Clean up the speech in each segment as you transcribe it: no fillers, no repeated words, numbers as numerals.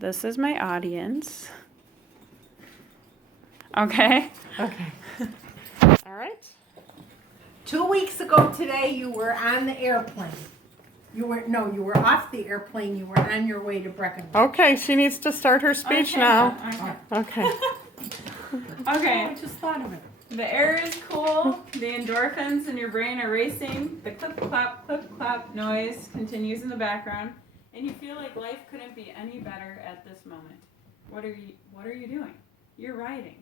this is my audience. Okay. Okay. All right. 2 weeks ago today, you were on the airplane. You were off the airplane. You were on your way to Breckenridge. Okay, she needs to start her speech now. Okay. Okay. I just thought of it. The air is cool. The endorphins in your brain are racing. The clip clop noise continues in the background, and you feel like life couldn't be any better at this moment. What are you doing? You're riding.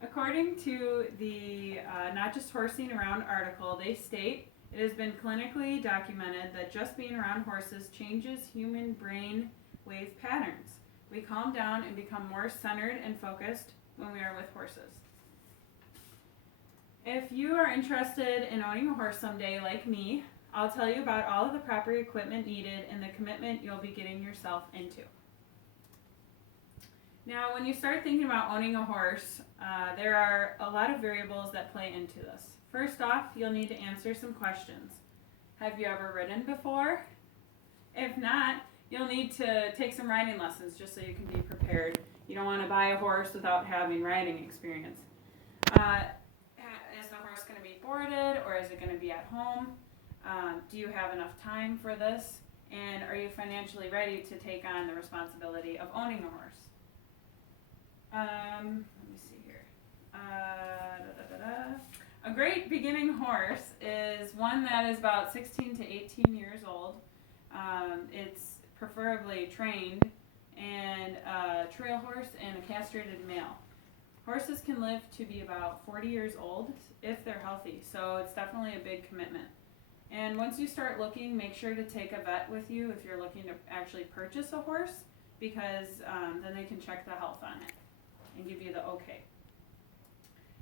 According to the Not Just Horsing Around article, they state it has been clinically documented that just being around horses changes human brain wave patterns. We calm down and become more centered and focused when we are with horses. If you are interested in owning a horse someday like me, I'll tell you about all of the proper equipment needed and the commitment you'll be getting yourself into. Now, when you start thinking about owning a horse, there are a lot of variables that play into this. First off, you'll need to answer some questions. Have you ever ridden before? If not, you'll need to take some riding lessons just so you can be prepared. You don't want to buy a horse without having riding experience. Is the horse going to be boarded or is it going to be at home? Do you have enough time for this? And are you financially ready to take on the responsibility of owning a horse? Let me see here. A great beginning horse is one that is about 16 to 18 years old. It's preferably trained, and a trail horse and a castrated male. Horses can live to be about 40 years old if they're healthy, so it's definitely a big commitment. And once you start looking, make sure to take a vet with you if you're looking to actually purchase a horse, because then they can check the health on it and give you the okay.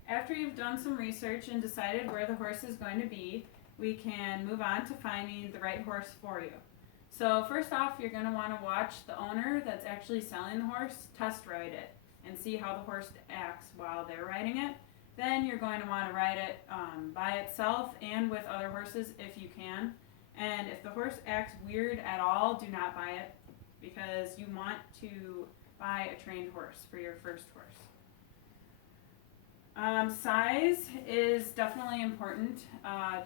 After you've done some research and decided where the horse is going to be, we can move on to finding the right horse for you. So first off, you're going to want to watch the owner that's actually selling the horse test ride it and see how the horse acts while they're riding it. Then you're going to want to ride it by itself and with other horses if you can. And if the horse acts weird at all, do not buy it, because you want to buy a trained horse for your first horse. Size is definitely important.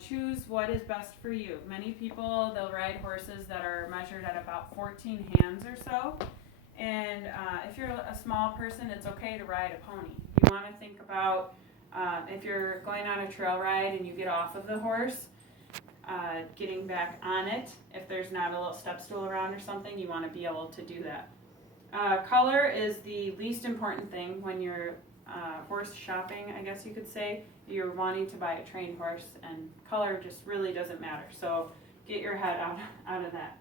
Choose what is best for you. Many people, they'll ride horses that are measured at about 14 hands or so. And if you're a small person, it's okay to ride a pony. You want to think about if you're going on a trail ride and you get off of the horse, getting back on it. If there's not a little step stool around or something, you want to be able to do that. Color is the least important thing when you're horse shopping, I guess you could say. You're wanting to buy a trained horse, and color just really doesn't matter. So get your head out of that.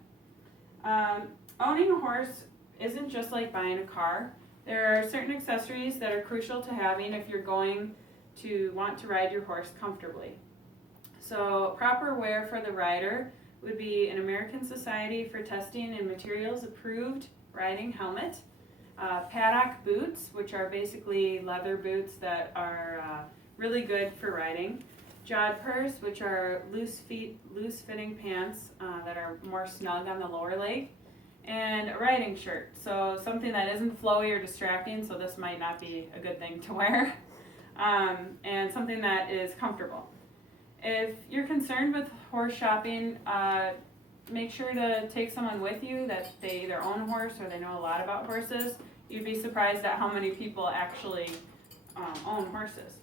Owning a horse isn't just like buying a car. There are certain accessories that are crucial to having if you're going to want to ride your horse comfortably. So proper wear for the rider would be an American Society for Testing and Materials approved riding helmet, paddock boots, which are basically leather boots that are really good for riding, jodhpurs, which are loose-fitting pants that are more snug on the lower leg, and a riding shirt. So something that isn't flowy or distracting, so this might not be a good thing to wear, and something that is comfortable. If you're concerned with horse shopping, make sure to take someone with you that they either own a horse or they know a lot about horses. You'd be surprised at how many people actually own horses.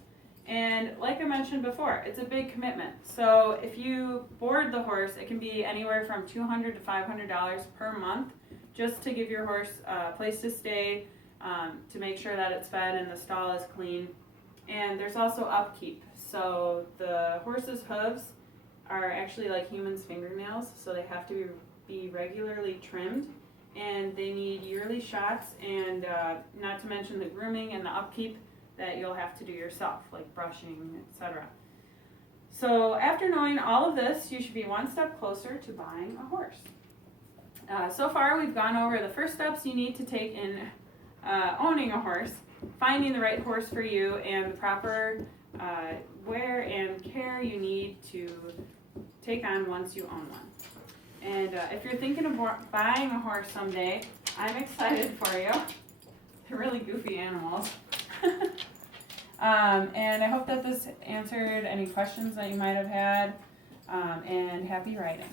And like I mentioned before, it's a big commitment. So if you board the horse, it can be anywhere from $200 to $500 per month just to give your horse a place to stay, to make sure that it's fed and the stall is clean. And there's also upkeep. So the horse's hooves are actually like humans' fingernails, so they have to be regularly trimmed, and they need yearly shots, and not to mention the grooming and the upkeep that you'll have to do yourself, like brushing, etc. So after knowing all of this, you should be one step closer to buying a horse. So far we've gone over the first steps you need to take in owning a horse, finding the right horse for you, and the proper wear and care you need to take on once you own one. And if you're thinking of buying a horse someday, I'm excited for you. They're really goofy animals. And I hope that this answered any questions that you might have had. And happy riding.